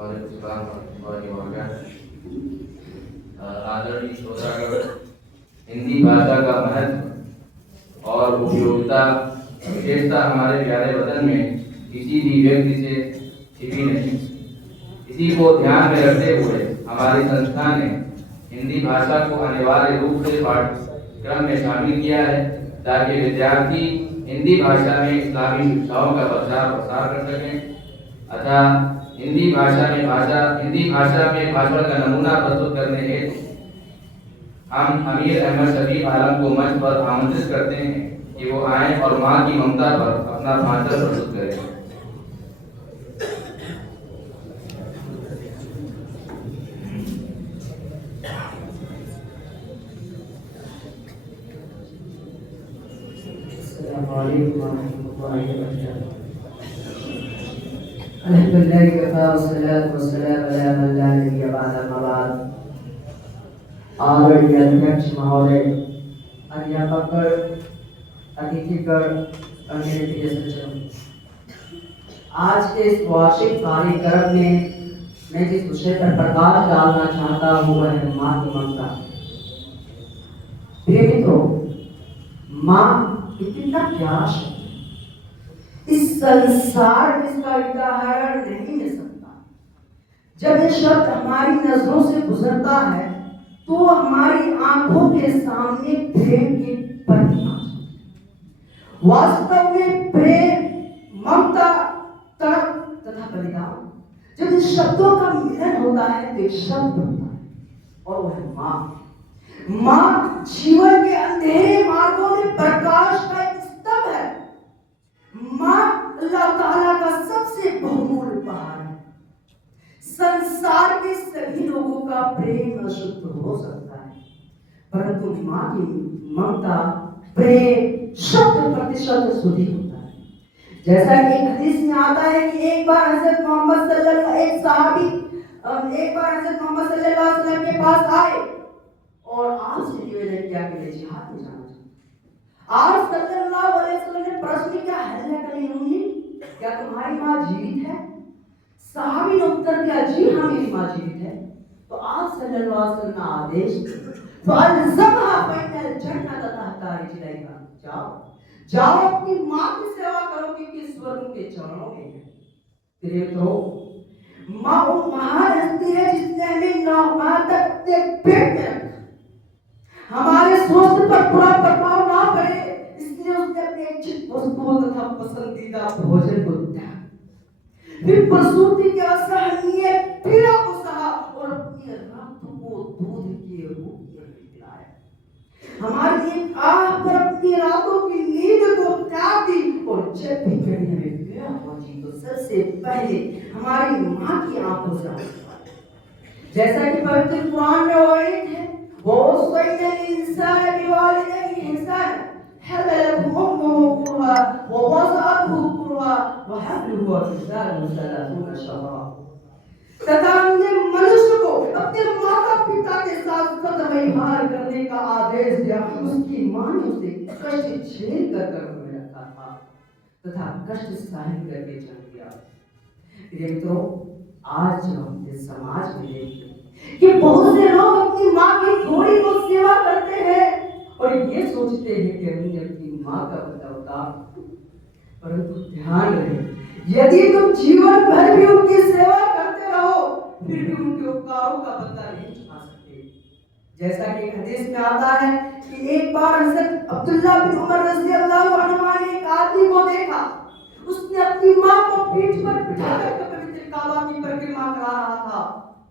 आदरणीय श्रोतागण, हिंदी भाषा का महत्व और उपयोगिता विशेषता हमारे प्यारे वतन में किसी भी व्यक्ति से छिपी नहीं। इसी को ध्यान में रखते हुए हमारी संस्था ने हिंदी भाषा को अनिवार्य रूप से पाठ्यक्रम में शामिल किया है, ताकि विद्यार्थी हिंदी भाषा में इस्लामी शिक्षाओं का प्रचार प्रसार कर सकें। अतः हिंदी भाषा में भाषण का नमूना प्रस्तुत करने हेतु हम अमीर अहमद शफीक आलम को मंच पर आमंत्रित करते हैं कि वो आए और माँ की ममता पर अपना भाषण प्रस्तुत करें। आदरणीय अध्यक्ष महोदय, अध्यापक, अतिथिगण, मेरे प्रिय सज्जनों, आज के इस वार्षिक कार्यक्रम में मैं जिस विषय पर प्रकाश डालना चाहता हूँ वह है माँ की ममता। प्रिय मित्रों, माँ कितना प्यारा शब्द है, इस संसार में इसका उदाहरण नहीं मिल सकता। जब ये शब्द हमारी नजरों से गुजरता है तो हमारी आंखों के सामने प्रेम की प्रतिमा। वास्तव में प्रेम, ममता, तड़प तथा बलिदान, जब इन शब्दों का मिलन होता है तो एक शब्द होता है और वह है माँ। माँ जीवन के अंधेरे मार्गों में प्रकाश का एक स्तंभ है। माँ अल्लाह ताला का सबसे बहुमूल्य उपहार है। संसार के सभी लोगों का प्रेम अशुद्ध हो सकता है, परंतु माँ की ममता, प्रेम शत प्रतिशत शुद्ध होता है। जैसा कि एक हदीस में आता है कि एक बार हजरत मोहम्मद सल्लल्लाहु अलैहि वसल्लम के पास आए और आपसे निवेदन किया कि मैं जिहाद में जाना चाहता हूं। आप सल्लल्लाहु अलैहि वसल्लम ने प्रश्न किया, हल कलीमुनी, क्या तुम्हारी माँ जीवित है? सहाबी ने उत्तर दिया, जी हाँ मेरी माँ जीवित है। तो आप सल्लल्लाहु अलैहि वसल्लम ने आदेश जाओ अपनी माँ की सेवा करो क्योंकि स्वर्ग के चरणों में है। प्रिय तो माँ वो महान हस्ती है जिसने हमें 9 माह तक अपने पेट में रखा। हमारे स्वास्थ्य पर बुरा प्रभाव ना पड़े इसलिए उसने अपने इच्छित वस्तुओं तथा पसंदीदा भोजन को त्याग, फिर प्रसूति के असहनीय पीड़ा को सहा और अपनी रक्त को दूध के रूप में पिलाया। हमारी एक आह पर अपनी रातों की नींद को त्याग दी और जब भी कहीं हमें पीड़ा पहुंची तो सबसे पहले हमारी माँ की आंखों से, जैसा कि पवित्र कुरान में वर्णित है, वो स्वयं इंसान बिवालिदैहि इंसान हमलहु उम्मुहु व वज़अतहु व हम्लुहु व फिसालुहु 30 शहरा। तथा हमने मनुष्य को अपने माता पिता के साथ सद्व्यवहार करने का आदेश दिया। उसकी मां ने उसे कष्ट झेल कर गर्भ में रखा था तथा कष्ट सहन करके जन्म दिया। तो आज हम इस समाज में देखते हैं कि बहुत से लोग अपनी माँ की थोड़ी बहुत सेवा करते हैं और ये सोचते हैं कि हमने अपनी माँ का बदला, परंतु ध्यान रहे, यदि तुम जीवन भर भी उनकी सेवा करते रहो फिर भी उनके उपकारों का बदला नहीं चुका सकते। जैसा कि हदीस में आता है कि एक बार हज़रत अब्दुल्लाह बिन उमर रज़ियल्लाहु अन्हुमा ने एक आदमी को देखा। उसने अपनी माँ को पीठ पर बिठाकर पवित्र काबा की परिक्रमा करा रहा था।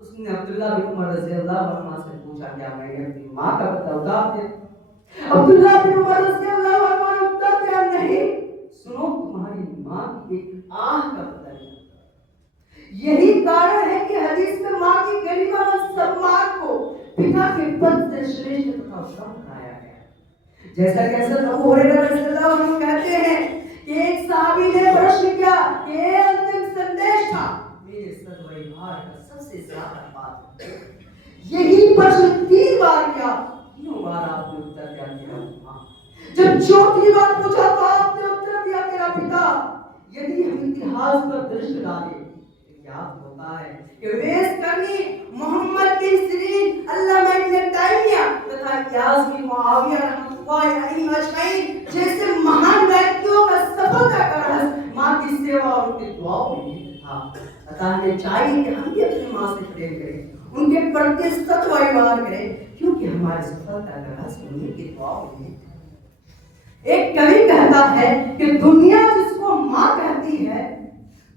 उसने अब्दुल्लाह बिन उमर रज़ियल्लाहु अन्हुमा से पूछा, क्या मैंने अपनी माँ का बदला दिया? अब्दुल्लाह बिन उमर रज़ियल्लाहु अन्हुमा ने उत्तर दिया, नहीं, सुनो, तुम्हारी माँ की एक आह का बदला। यही कारण है कि हदीस में माँ की गरिमा और सम्मान को पिता के पद से श्रेष्ठ तथा उत्तम बनाया गया। जैसा कि हज़रत अबू हुरैरा रज़ियल्लाहु अन्हु कहते हैं कि एक सहाबी ने प्रश्न किया कि ये अंतिम संदेश था, मेरे सद्व्यवहार का सबसे ज्यादा बात है। यही प्रश्न 3 बार किया, 3 बार आपने उत्तर दिया तेरा माँ। जब चौथी बार पूछा तो आपने उत्तर दिया तेरा पिता। यदि हम इतिहास पर दृष्टि डालें, याद होता है कि वेस करनी मोहम्मद बिन सिरीन अल्लामा इब्न तैमिया तथा याज बिन मुआविया रहमतुल्लाहि अलैहि अजमईन जैसे महान व्यक्तियों का सफलता का रहस्य मां की सेवा और उनकी दुआओं में था। अतः हमें चाहिए कि हम भी अपनी मां से प्रेम करें, उनके प्रति सत्य व्यवहार करें, क्योंकि हमारी सफलता का रहस्य उन्हीं की दुआओं में। एक कवि कहता है कि दुनिया जिसको मां कहती है,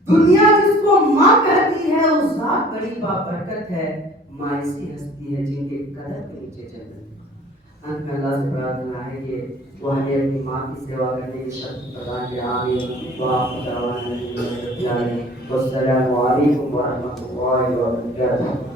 दुनिया जिसको मां कहती है, उस जात बड़ी बाबरकत है, मां ऐसी हस्ती है जिनके कदम के नीचे चल रही है। अंत में अल्लाह से प्रार्थना है कि वो हमें अपनी मां की सेवा करने की शक्ति प्रदान करे। आमीन। वस्सलामु अलैकुम व रहमतुल्लाहि व बरकातुहू।